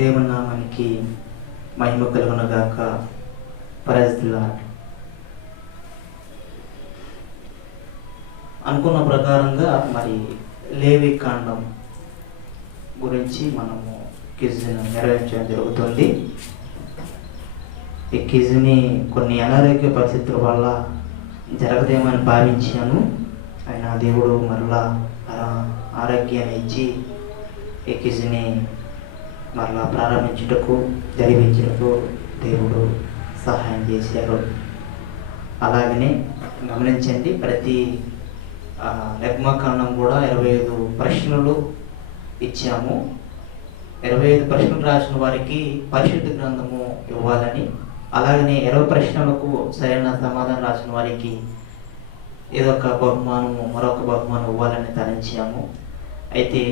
దేవుని నామానికి మహిమ కలుగునగాక. పరిస్థితులు అనుకున్న ప్రకారంగా మరి లేవి కాండం గురించి మనము క్విజ్ను నిర్వహించడం జరుగుతుంది. ఈ క్విజ్ని కొన్ని అనారోగ్య పరిస్థితుల వల్ల జరగదేమని భావించాను. ఆయన దేవుడు మరలా ఆరోగ్యాన్ని ఇచ్చి ఈ క్విజ్ని మరలా ప్రారంభించుటకు జరిగించుటకు దేవుడు సహాయం చేశారు అలాగనే గమనించండి ప్రతి లగ్మకాండం కూడా ఇరవై ఐదు ప్రశ్నలు ఇచ్చాము. ఇరవై ఐదు ప్రశ్నలు రాసిన వారికి పరిశుద్ధ గ్రంథము ఇవ్వాలని అలాగనే ఇరవై ప్రశ్నలకు సరైన సమాధానం రాసిన వారికి ఏదో ఒక బహుమానము మరొక బహుమానం ఇవ్వాలని తలంచాము. అయితే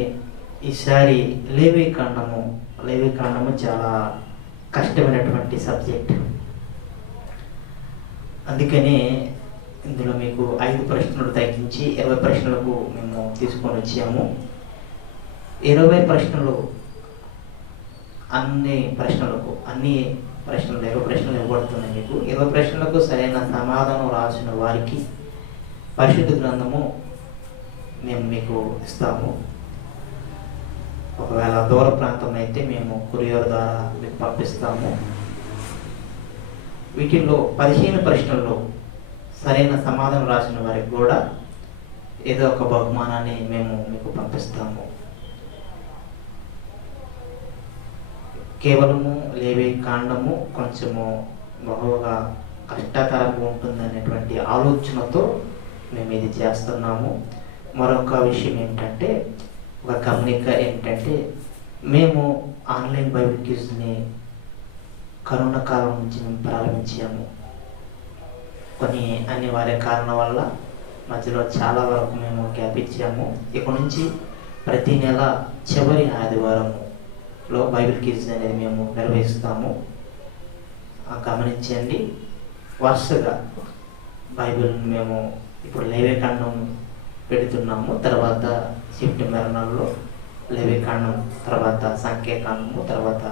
ఈసారి లేవి కాండము లేవి కాండము చాలా కష్టమైనటువంటి సబ్జెక్ట్. అందుకనే ఇందులో మీకు ఐదు ప్రశ్నలు తగ్గించి ఇరవై ప్రశ్నలకు మేము తీసుకొని వచ్చాము. ఇరవై ప్రశ్నలు అన్ని ప్రశ్నలకు అన్ని ప్రశ్నలు ఇరవై ప్రశ్నలు ఇవ్వబడుతున్నాయి మీకు. ఇరవై ప్రశ్నలకు సరైన సమాధానం రాసిన వారికి పరిశుద్ధ గ్రంథము మేము మీకు ఇస్తాము. ఒకవేళ దూర ప్రాంతం అయితే మేము కొరియర్ ద్వారా మీకు పంపిస్తాము. వీటిల్లో పదిహేను ప్రశ్నల్లో సరైన సమాధానం రాసిన వారికి కూడా ఏదో ఒక బహుమానాన్ని మేము మీకు పంపిస్తాము. కేవలము లేవే కాండము కొంచెము బహుగా కష్టతరంగా ఉంటుందనేటువంటి ఆలోచనతో మేము ఇది చేస్తున్నాము. మరొక విషయం ఏంటంటే ఒక గమనిక ఏంటంటే మేము ఆన్లైన్ బైబిల్ క్యూజ్ని కరోనా కాలం నుంచి మేము ప్రారంభించాము. కొన్ని అనివార్య కారణం వల్ల మధ్యలో చాలా వరకు మేము గ్యాప్ ఇచ్చాము. ఇక్కడ నుంచి ప్రతి నెల చివరి ఆదివారంలో బైబిల్ క్విజ్ అనేది మేము నిర్వహిస్తాము. ఆ, గమనించండి. వరుసగా బైబిల్ మేము ఇప్పుడు లేవే లేవేకాండం పెడుతున్నాము. తర్వాత సెప్టెంబర్ మరణంలో లేవేకాండం తర్వాత సంఖ్యాకాండము తర్వాత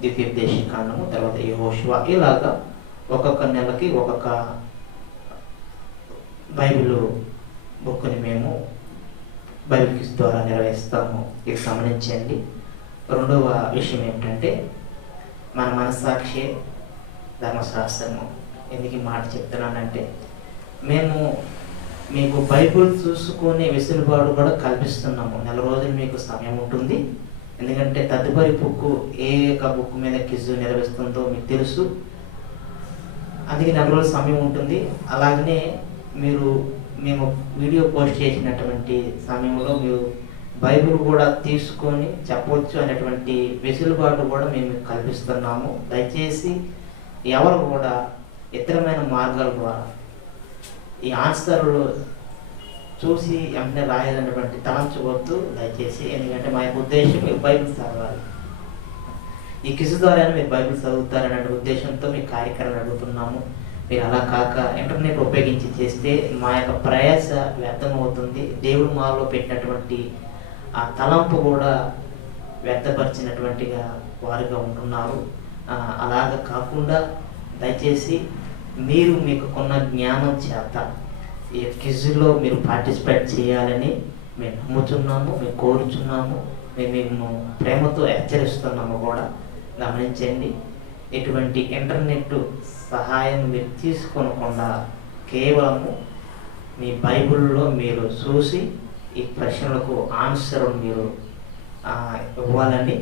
ద్వితీయోపదేశ కాండము తర్వాత యహోశివ ఇలాగా ఒక్కొక్క నెలకి ఒక్కొక్క బైబిల్ బుక్ని మేము బైబిల్ క్విజ్ ద్వారా నిర్వహిస్తాము. ఇది గమనించండి. రెండవ విషయం ఏంటంటే మన మనస్సాక్షి ధర్మశాస్త్రము. ఎందుకు మాట చెప్తున్నానంటే మేము మీకు బైబుల్ చూసుకునే వెసులుబాటు కూడా కల్పిస్తున్నాము. నెల రోజులు మీకు సమయం ఉంటుంది. ఎందుకంటే తదుపరి బుక్ ఏ యొక్క బుక్ మీద క్విజ్ నిర్వహిస్తుందో మీకు తెలుసు. అందుకే నెల రోజుల సమయం ఉంటుంది. అలాగనే మీరు మేము వీడియో పోస్ట్ చేసినటువంటి సమయంలో మీరు బైబిల్ కూడా తీసుకొని చెప్పవచ్చు అనేటువంటి వెసులుబాటు కూడా మేము కల్పిస్తున్నాము. దయచేసి ఎవరు కూడా ఇతరమైన మార్గాల ద్వారా ఈ ఆన్సర్లు చూసి వెంటనే రాయాలన్నటువంటి తలంచవద్దు దయచేసి. ఎందుకంటే మా యొక్క ఉద్దేశం మీరు బైబిల్ చదవాలి. ఈ కిసు ద్వారా మీరు బైబిల్ చదువుతారనే ఉద్దేశంతో మీ కార్యక్రమం అడుగుతున్నాము మీరు అలా కాక ఇంటర్నెట్ ఉపయోగించి చేస్తే మా యొక్క ప్రయాస వ్యర్థమవుతుంది. దేవుడు మాలో పెట్టినటువంటి ఆ తలంపు కూడా వ్యర్థపరిచినటువంటిగా వారుగా ఉంటున్నారు. అలాగ కాకుండా దయచేసి మీరు మీకు కొన్న జ్ఞానం చేత ఈ క్విజ్లో మీరు పార్టిసిపేట్ చేయాలని మేము నమ్ముతున్నాము మేము కోరుచున్నాము మేము మేము ప్రేమతో హెచ్చరిస్తున్నాము కూడా. గమనించండి ఎటువంటి ఇంటర్నెట్ సహాయం మీరు తీసుకోనకుండా కేవలము మీ బైబిల్లో మీరు చూసి ఈ ప్రశ్నలకు ఆన్సర్ మీరు ఇవ్వాలని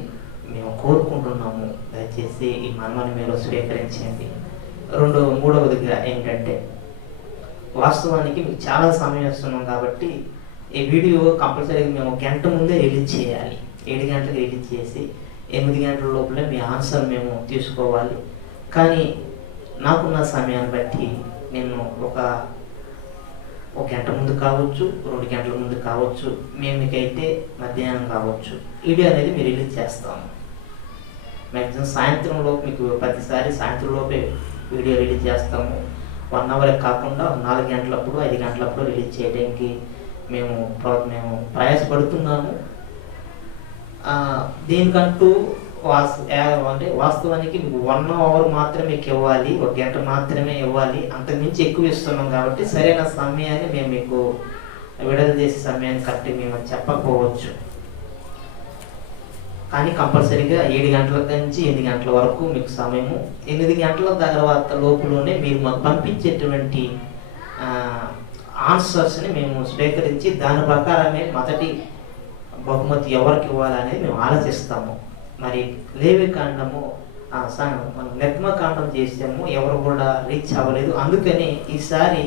మేము కోరుకుంటున్నాము. దయచేసి ఈ మనమని మీరు స్వీకరించండి. రెండు మూడవదిగా ఏంటంటే వాస్తవానికి మీకు చాలా సమయం ఇస్తున్నాం కాబట్టి ఈ వీడియో కంపల్సరీగా మేము గంట ముందే రిలీజ్ చేయాలి. ఏడు గంటలకు రిలీజ్ చేసి ఎనిమిది గంటల లోపలే మీ ఆన్సర్ మేము తీసుకోవాలి. కానీ నాకున్న సమయాన్ని బట్టి నేను ఒక ఒక గంట ముందు కావచ్చు రెండు గంటల ముందు కావచ్చు మేము మీకైతే మధ్యాహ్నం కావచ్చు వీడియో అనేది మీరు రిలీజ్ చేస్తాము. మ్యాక్సిమం సాయంత్రం లోపు మీకు ప్రతిసారి సాయంత్రం లోపే వీడియో రిలీజ్ చేస్తాము. వన్ అవర్ కాకుండా నాలుగు గంటలప్పుడు ఐదు గంటలప్పుడు రిలీజ్ చేయడానికి మేము ప్ర- మేము ప్రయాసపడుతున్నాము. దీనికంటూ వాస్ అంటే వాస్తవానికి మీకు వన్ అవర్ మాత్రమే మీకు ఇవ్వాలి ఒక గంట మాత్రమే ఇవ్వాలి. అంతకుమించి ఎక్కువ ఇస్తున్నాం కాబట్టి సరైన సమయాన్ని మేము మీకు విడుదల చేసే సమయాన్ని కరెక్ట్ మేము చెప్పకపోవచ్చు. కానీ కంపల్సరీగా ఏడు గంటల నుంచి ఎనిమిది గంటల వరకు మీకు సమయము. ఎనిమిది గంటల తర్వాత లోపులోనే మీరు మాకు పంపించేటువంటి ఆన్సర్స్ని మేము స్వీకరించి దాని ప్రకారమే మొదటి బహుమతి ఎవరికి ఇవ్వాలనేది మేము ఆలోచిస్తాము. మరి లేవి కాండము మనం నిర్మకాండం చేసాము ఎవరు కూడా రీచ్ అవ్వలేదు. అందుకని ఈసారి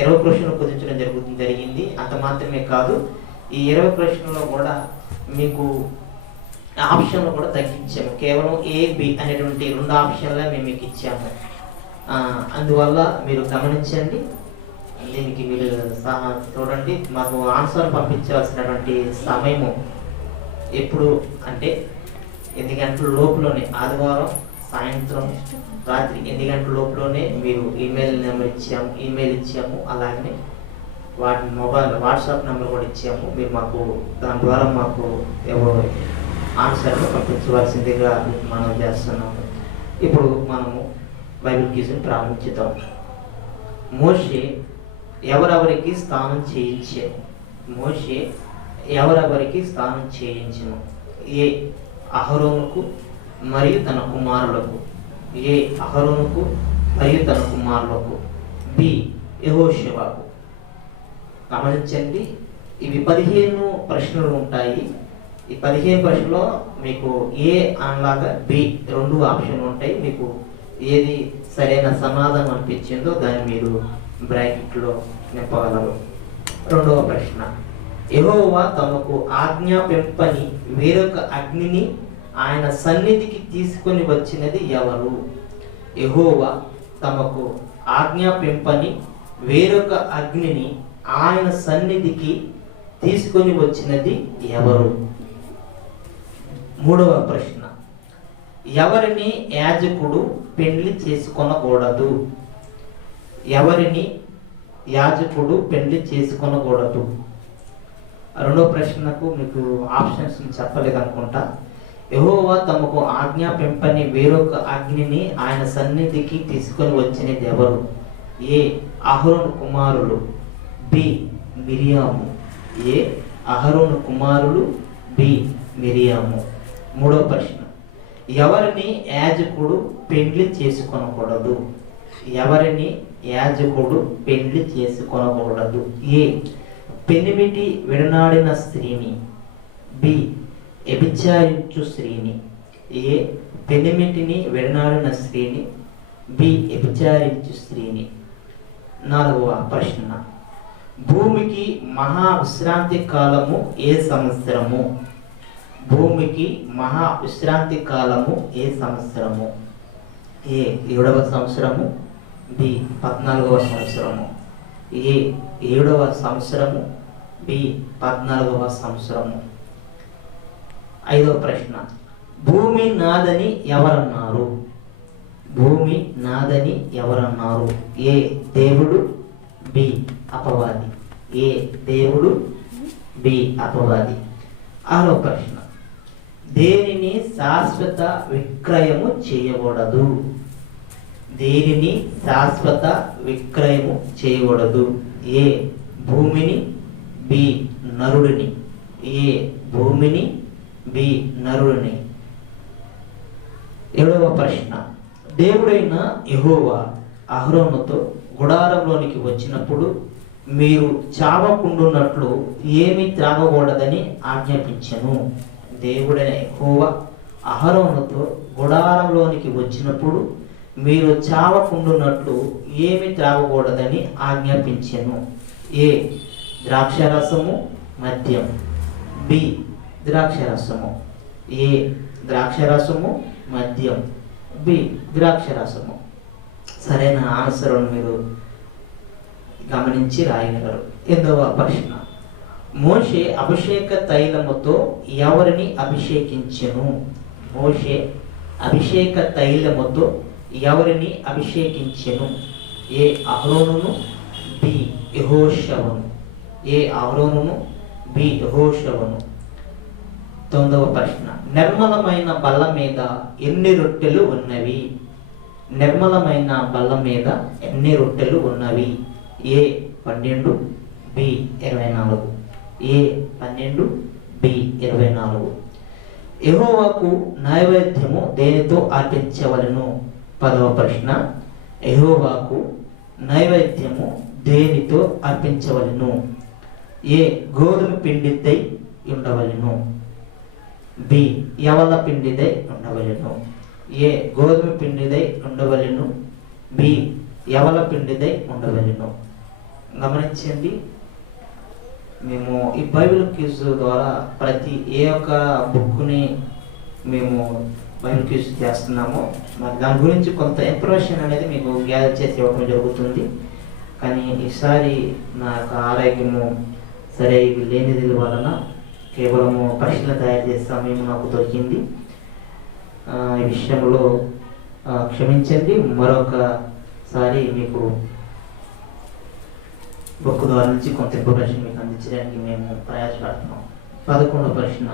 ఇరవై ప్రశ్నలు కుదించడం జరుగుతుంది జరిగింది. అంత మాత్రమే కాదు ఈ ఇరవై ప్రశ్నలో కూడా మీకు ఆప్షన్లు కూడా తగ్గించాము. కేవలం ఏ బి అనేటువంటి రెండు ఆప్షన్లే మేము మీకు ఇచ్చాము. అందువల్ల మీరు గమనించండి. దీనికి మీరు చూడండి. మాకు ఆన్సర్ పంపించవలసినటువంటి సమయము ఎప్పుడు అంటే ఎన్ని గంటల లోపులోనే? ఆదివారం సాయంత్రం రాత్రి ఎన్ని గంటల లోపులోనే మీరు ఈమెయిల్ నెంబర్ ఇచ్చాము. ఈమెయిల్ ఇచ్చాము. అలాగే వాటి మొబైల్ వాట్సాప్ నెంబర్ కూడా ఇచ్చాము. మీరు మాకు దాని ద్వారా మాకు ఎవరు ఆన్సర్ను పంపించవలసిందిగా మనం చేస్తున్నాం. ఇప్పుడు మనము బైబిల్ క్యూజ్ని ప్రారంభించుదాం మోషే ఎవరెవరికి స్నానం చేయించే మోషే ఎవరెవరికి స్నానం చేయించను? ఏ అహరోనుకు మరియు తన కుమారులకు? ఏ అహరోనుకు మరియు తన కుమారులకు? బి యహోశివాకు గమనించండి ఇవి పదిహేను ప్రశ్నలు ఉంటాయి. ఈ పదిహేను ప్రశ్నలో మీకు ఏ అనలాగా బి రెండు ఆప్షన్లు ఉంటాయి. మీకు ఏది సరైన సమాధానం అనిపించిందో దాన్ని మీరు బ్రాకెట్లో నింపగలరు. రెండవ ప్రశ్న. ఎహోవా తమకు ఆజ్ఞాపింపని వేరొక అగ్నిని ఆయన సన్నిధికి తీసుకొని వచ్చినది ఎవరు? ఎహోవా తమకు ఆజ్ఞాపింపని వేరొక అగ్నిని ఆయన సన్నిధికి తీసుకొని వచ్చినది ఎవరు? మూడవ ప్రశ్న. ఎవరిని యాజకుడు పెండ్లి చేసుకొనకూడదు? ఎవరిని యాజకుడు పెండ్లి చేసుకొనకూడదు? రెండో ప్రశ్నకు మీకు ఆప్షన్స్ చెప్పలేదు అనుకుంటా యెహోవా తమకు ఆజ్ఞాపింపని వేరొక అగ్నిని ఆయన సన్నిధికి తీసుకొని వచ్చినది ఎవరు? ఏ. అహరోను కుమారులు. బి. మిరియాము. ఏ. అహరోను కుమారులు. బి. మిరియాము. మూడో ప్రశ్న. ఎవరిని యాజకుడు పెండ్లి చేసుకొనకూడదు? ఎవరిని యాజకుడు పెండ్లి చేసుకొనకూడదు? ఏ. పెనిమిటి విడనాడిన స్త్రీని. బి. ఎభిచారించు స్త్రీని. ఏ. పెనిమిటిని విడనాడిన స్త్రీని. బి. ఎభిచారించు స్త్రీని. నాలుగవ ప్రశ్న. భూమికి మహా విశ్రాంతి కాలము ఏ సంవత్సరము? భూమికి మహా విశ్రాంతి కాలము ఏ సంవత్సరము? ఏ ఏడవ సంవత్సరము? బి పద్నాలుగవ సంవత్సరము. ఏ ఏడవ సంవత్సరము? బి పద్నాలుగవ సంవత్సరము. ఐదవ ప్రశ్న. భూమి నాదని ఎవరన్నారు? భూమి నాదని ఎవరన్నారు? ఏ దేవుడు? బి అపవాది. ఏ దేవుడు? బి అపవాది. ఆరో ప్రశ్న. దేనిని శాశ్వత విక్రయము చేయకూడదు దేనిని శాశ్వత విక్రయము చేయకూడదు ఏ భూమిని బి నరుడిని ఏ భూమిని బి నరుడిని? ఏడవ ప్రశ్న. దేవుడైన యహోవా అహరోనుతో గుడారంలోనికి వచ్చినప్పుడు మీరు చావకుండున్నట్లు ఏమీ త్రాగకూడదని ఆజ్ఞాపించను. దేవుడైన యెహోవా అహరోనుతో గుడారంలోనికి వచ్చినప్పుడు మీరు చావకుండునట్లు ఏమి త్రాగకూడదని ఆజ్ఞాపించాను. ఏ? ద్రాక్షరసము. మద్యం. బి? ద్రాక్షరసము. ఏ? ద్రాక్షరసము. మద్యం. బి? ద్రాక్షరసము. సరైన ఆన్సర్ను మీరు గమనించి రాయగలరు. ఎనిమిదవ ప్రశ్న. మోషే అభిషేక తైలముతో ఎవరిని అభిషేకించెను? మోషే అభిషేక తైలముతో ఎవరిని అభిషేకించెను? ఏ అహరోనును? బి యహోషవను. ఏ అహరోనును? బి యహోషవను. తొమ్మిదవ ప్రశ్న. నిర్మలమైన బల్ల మీద ఎన్ని రొట్టెలు ఉన్నవి? నిర్మలమైన బల్ల మీద ఎన్ని రొట్టెలు ఉన్నవి? ఏ పన్నెండు. బి ఇరవై నాలుగు. ఏ పన్నెండు బి ఇరవై నాలుగు. ఎహోవాకు నైవేద్యము దేనితో అర్పించవలను పదవ ప్రశ్న. ఎహోవాకు నైవేద్యము దేనితో అర్పించవలను ఏ గోధుమ పిండిదై ఉండవలను? బి యవల పిండిదై ఉండవలను. ఏ గోధుమ పిండిదై ఉండవలను? బి యవల పిండిదై ఉండవలను. గమనించండి మేము ఈ బైబిల్ క్యూజ్ ద్వారా ప్రతి ఏ ఒక్క బుక్ని మేము బైబిల్ క్యూజ్ చేస్తున్నామో మరి దాని గురించి కొంత ఇన్ఫర్మేషన్ అనేది మీకు గ్యాదర్ చేసి ఇవ్వడం జరుగుతుంది. కానీ ఈసారి నా యొక్క ఆరోగ్యము సరే ఇవి లేనిది వలన కేవలము పరీక్షలు తయారు చేసే సమయం నాకు దొరికింది. ఈ విషయంలో క్షమించండి. మరొకసారి మీకు బుక్ ద్వారా నుంచి కొంత ఇన్ఫర్మేషన్ మీకు అందించడానికి మేము ప్రయాసపడుతున్నాం. పదకొండవ ప్రశ్న.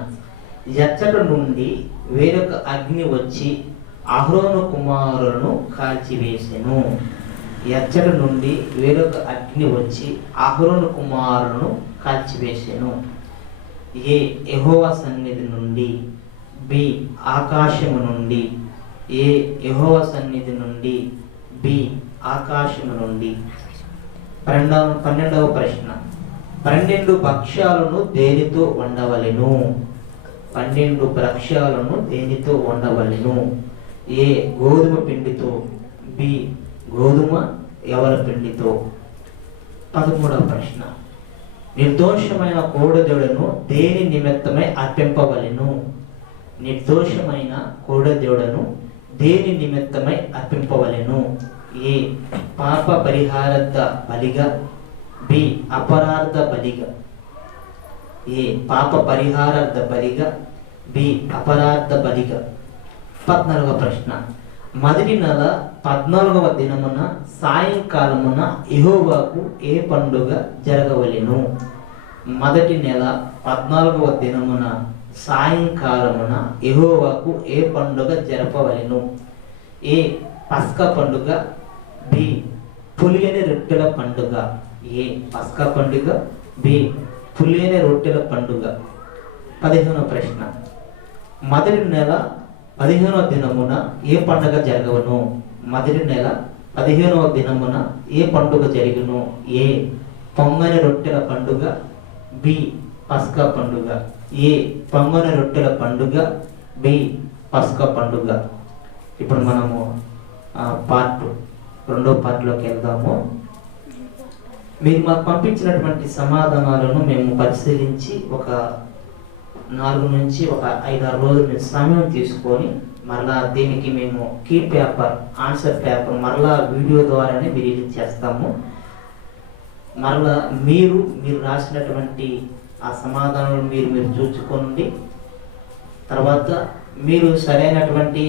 ఎచ్చట నుండి వేరొక అగ్ని వచ్చి అహ్రోను కుమారులను కాల్చివేసెను. ఎచ్చట నుండి వేరొక అగ్ని వచ్చి అహ్రోను కుమారులను కాల్చివేసెను. ఏ ఎహోవ సన్నిధి నుండి. బి ఆకాశము నుండి. ఏ యెహోవా సన్నిధి నుండి. బి ఆకాశము నుండి. పన్నెండవ పన్నెండవ ప్రశ్న. పన్నెండు భక్ష్యాలను దేనితో వండవలెను? పన్నెండు భక్ష్యాలను దేనితో వండవలెను? ఏ గోధుమ పిండితో బి గోధుమ ఎవరి పిండితో? పదమూడవ ప్రశ్న. నిర్దోషమైన కోడదేవుడను దేని నిమిత్తమై అర్పింపవలెను? నిర్దోషమైన కోడదేవుడను దేని నిమిత్తమై అర్పింపవలను? ఏ పాప పరిహారార్థ బలిగా బి అపరాధ బలిగా ఏ పాప పరిహారార్థ బలిగా బి అపరాధ బలిగా పద్నాలుగవ ప్రశ్న మొదటి నెల పద్నాలుగవ దినమున సాయంకాలమున యెహోవాకు ఏ పండుగ జరగవలెను మొదటి నెల పద్నాలుగవ దినమున సాయంకాలమున యెహోవాకు ఏ పండుగ జరపవలెను ఏ పస్కా పండుగ బి. పులియని రొట్టెల పండుగ. ఏ. పస్కా పండుగ. బి. పులియని రొట్టెల పండుగ. పదిహేనవ ప్రశ్న. మొదటి నెల పదిహేనవ దినమున ఏ పండుగ జరగవను? మొదటి నెల పదిహేనవ దినమున ఏ పండుగ జరిగను? ఏ. పొంగని రొట్టెల పండుగ. బి. పస్కా పండుగ. ఏ. పొంగని రొట్టెల పండుగ. బి. పస్కా పండుగ. ఇప్పుడు మనము పార్ట్ రెండో పార్ట్లోకి వెళ్దాము. మీరు మాకు పంపించినటువంటి సమాధానాలను మేము పరిశీలించి ఒక నాలుగు నుంచి ఒక ఐదారు రోజులు మేము సమయం తీసుకొని మరలా దీనికి మేము కీ పేపర్ ఆన్సర్ పేపర్ మరలా వీడియో ద్వారానే మీరు రిలీజ్ చేస్తాము. మరలా మీరు మీరు రాసినటువంటి ఆ సమాధానాలు మీరు మీరు చూసుకోండి తర్వాత మీరు సరైనటువంటి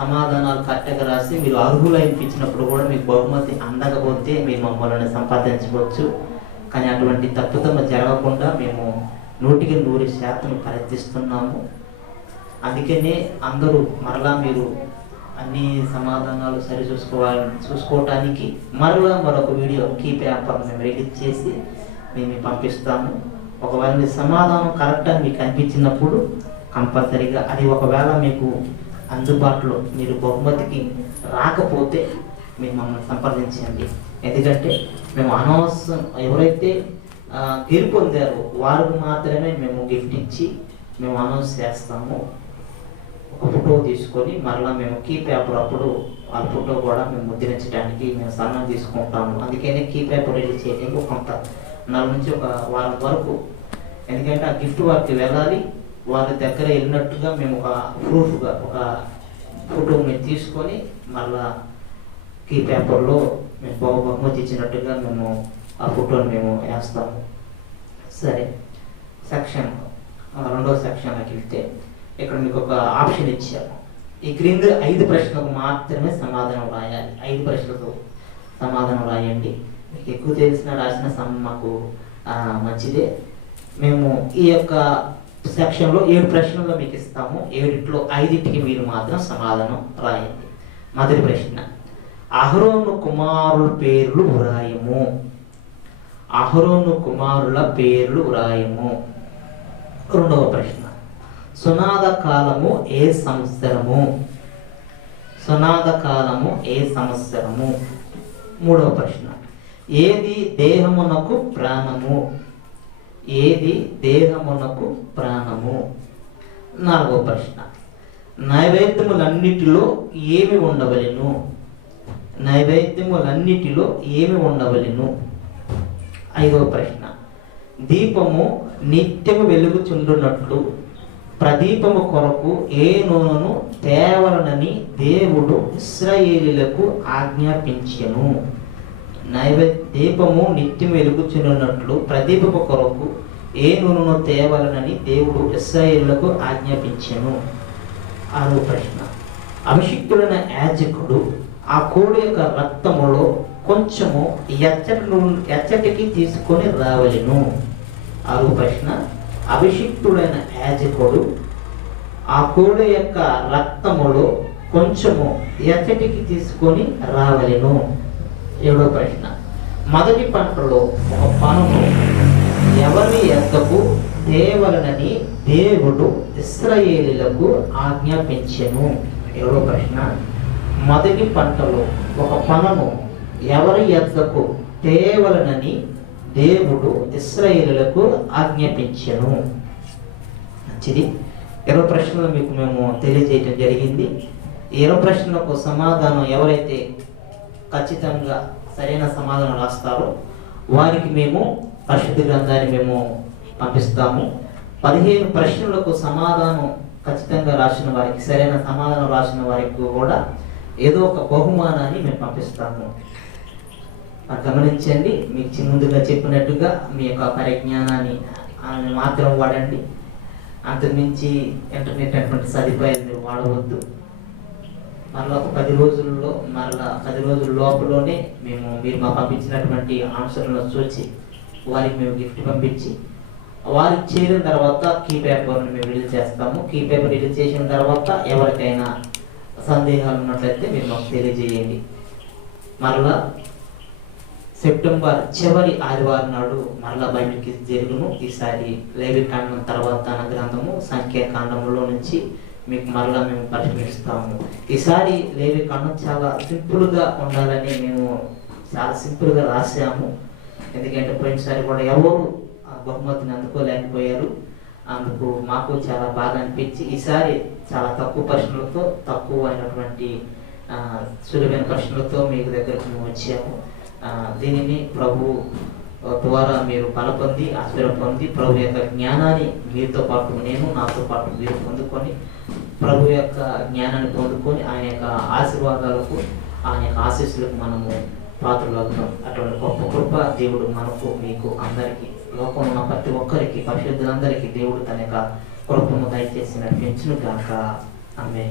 సమాధానాలు కరెక్ట్గా రాసి మీరు అర్హులు అనిపించినప్పుడు కూడా మీకు బహుమతి అందకపోతే మీరు మమ్మల్ని సంపాదించవచ్చు. కానీ అటువంటి తప్పుదమ్మ జరగకుండా మేము నూటికి నూరు శాతం ప్రయత్నిస్తున్నాము. అందుకనే అందరూ మరలా మీరు అన్ని సమాధానాలు సరి చూసుకోవాలి చూసుకోవటానికి మరలా మరొక వీడియో కీ పేపర్ మేము రిలీజ్ చేసి మేము పంపిస్తాము. ఒకవేళ మీ సమాధానం కరెక్ట్ అని మీకు అనిపించినప్పుడు కంపల్సరీగా అది ఒకవేళ మీకు అందుబాటులో మీరు బహుమతికి రాకపోతే మీరు మమ్మల్ని సంప్రదించండి. ఎందుకంటే మేము అనవసరం ఎవరైతే ఆ, గెలుపొందారో వారికి మాత్రమే మేము గిఫ్ట్ ఇచ్చి మేము అనౌన్స్ చేస్తాము. ఒక ఫోటో తీసుకొని మరలా మేము కీ పేపర్ అప్పుడు ఆ ఫోటో కూడా మేము ముద్రించడానికి మేము సమయం తీసుకుంటాము. అందుకనే కీ పేపర్ రిలీజ్ చేయడానికి కొంత నాలుగు నుంచి ఒక వారం వరకు. ఎందుకంటే ఆ గిఫ్ట్ వారికి వెళ్ళాలి. వాళ్ళ దగ్గర వెళ్ళినట్టుగా మేము ఒక ప్రూఫ్గా ఒక ఫోటో మేము తీసుకొని మళ్ళా కీ పేపర్లో మేము బాబు బహుమతి ఇచ్చినట్టుగా మేము ఆ ఫోటోని మేము వేస్తాము. సరే. సెక్షన్ రెండో సెక్షన్కి వెళ్తే ఇక్కడ మీకు ఒక ఆప్షన్ ఇచ్చాము. ఈ క్రింద ఐదు ప్రశ్నలకు మాత్రమే సమాధానం రాయాలి. ఐదు ప్రశ్నలకు సమాధానం రాయండి. మీకు ఎక్కువ తెలిసిన రాసిన మాకు మంచిదే. మేము ఈ యొక్క సెక్షన్లో ఏడు ప్రశ్నలు మీకు ఇస్తాము. ఏడిట్లో ఐదింటికి మీరు మాత్రం సమాధానం రాయండి. మొదటి ప్రశ్న అహరోను కుమారుల పేర్లు వ్రాయము. అహరోను కుమారుల పేర్లు వ్రాయము. రెండవ ప్రశ్న సునాద కాలము ఏ సంవత్సరము? సునాద కాలము ఏ సంవత్సరము? మూడవ ప్రశ్న ఏది దేహమునకు ప్రాణము? ఏది దేహమునకు ప్రాణము? నాలుగో ప్రశ్న. నైవేద్యములన్నిటిలో ఏమి ఉండవలెను? నైవేద్యములన్నిటిలో ఏమి ఉండవలెను? ఐదవ ప్రశ్న. దీపము నిత్యము వెలుగుచుండునట్లు ప్రదీపము కొరకు ఏ నూనెను తేవలనని దేవుడు ఇస్రాయేలీలకు ఆజ్ఞాపించెను. నైవేద్య దీపము నిత్యం వెలుగుచున్నట్లు ప్రదీపము కొరకు ఏ నూనెను తేవలనని దేవుడు ఇస్రాయేలులకు ఆజ్ఞాపించెను ఆరో ప్రశ్న. అభిషిక్తుడైన యాజకుడు ఆ కోడి యొక్క రక్తములో కొంచెము ఎచ్చటి నూనె ఎచ్చటికి తీసుకొని రావలెను. ఆరో ప్రశ్న. అభిషిక్తుడైన యాజకుడు ఆ కోడి యొక్క రక్తములో కొంచెము ఎచ్చటికి తీసుకొని రావలెను. ఏడో ప్రశ్న. మొదటి పంటలో ఒక పనము ఎవరి ఎద్దకు తేవలనని దేవుడు ఇస్రాయేలీలకు ఆజ్ఞాపించెను. ఏడో ప్రశ్న. మొదటి పంటలో ఒక పనును ఎవరి ఎద్దకు తేవలనని దేవుడు ఇస్రాయేలులకు ఆజ్ఞాపించెను. మంచిది. ఇరవై ప్రశ్నలు మీకు మేము తెలియజేయటం జరిగింది. ఇరవై ప్రశ్నలకు సమాధానం ఎవరైతే ఖచ్చితంగా సరైన సమాధానం రాస్తారో. వారికి మేము పరిశుద్ధ గ్రంథాన్ని మేము పంపిస్తాము. పదిహేను ప్రశ్నలకు సమాధానం ఖచ్చితంగా రాసిన వారికి సరైన సమాధానం రాసిన వారికి కూడా ఏదో ఒక బహుమానాన్ని మేము పంపిస్తాము. అది గమనించండి మీకు ముందుగా చెప్పినట్టుగా మీ యొక్క పరిజ్ఞానాన్ని మాత్రం వాడండి. అంతకుమించి ఇంటర్నెట్ అటువంటి సదుపాయాలు మీరు వాడవద్దు. మరలా ఒక పది రోజుల్లో మరలా పది రోజుల లోపలనే మేము మీరు మాకు పంపించినటువంటి ఆన్సర్లను చూసి వారికి మేము గిఫ్ట్ పంపించి వారికి చేరిన తర్వాత కీ పేపర్ని మేము రిలీజ్ చేస్తాము. కీ పేపర్ రిలీజ్ చేసిన తర్వాత ఎవరికైనా సందేహాలు ఉన్నట్లయితే మీరు మాకు తెలియజేయండి. మరలా సెప్టెంబర్ చివరి ఆదివారం నాడు మరలా బయటికి జరుగును. ఈసారి లైబ్రరీ కాండం తర్వాత అన్న గ్రంథము సంఖ్యాకాండంలో నుంచి మీకు మరలా మేము పరిశీలిస్తాము. ఈసారి లేవి కాండం చాలా సింపుల్గా ఉండాలని మేము చాలా సింపుల్గా రాసాము ఎందుకంటే పోయినసారి కూడా ఎవరు ఆ బహుమతిని అందుకోలేకపోయారు. అందుకు మాకు చాలా బాగా అనిపించి ఈసారి చాలా తక్కువ ప్రశ్నలతో తక్కువ అయినటువంటి సులభమైన సులువైన ప్రశ్నలతో మీకు దగ్గరకు మేము వచ్చాము. దీనిని ప్రభు ద్వారా మీరు బలపొంది ఆశ్చర్య పొంది ప్రభు యొక్క జ్ఞానాన్ని మీరుతో పాటు నేను నాతో పాటు మీరు పొందుకొని ప్రభు యొక్క జ్ఞానాన్ని పొందుకొని ఆయన యొక్క ఆశీర్వాదాలకు ఆయన యొక్క ఆశీస్సులకు మనము పాత్రలు అటువంటి గొప్ప కృప దేవుడు మనకు మీకు అందరికీ లోకంలో ఉన్న ప్రతి ఒక్కరికి పరిశుద్ధులందరికీ దేవుడు తన యొక్క కృపను దయచేసి నడిపించును గాక ఆమె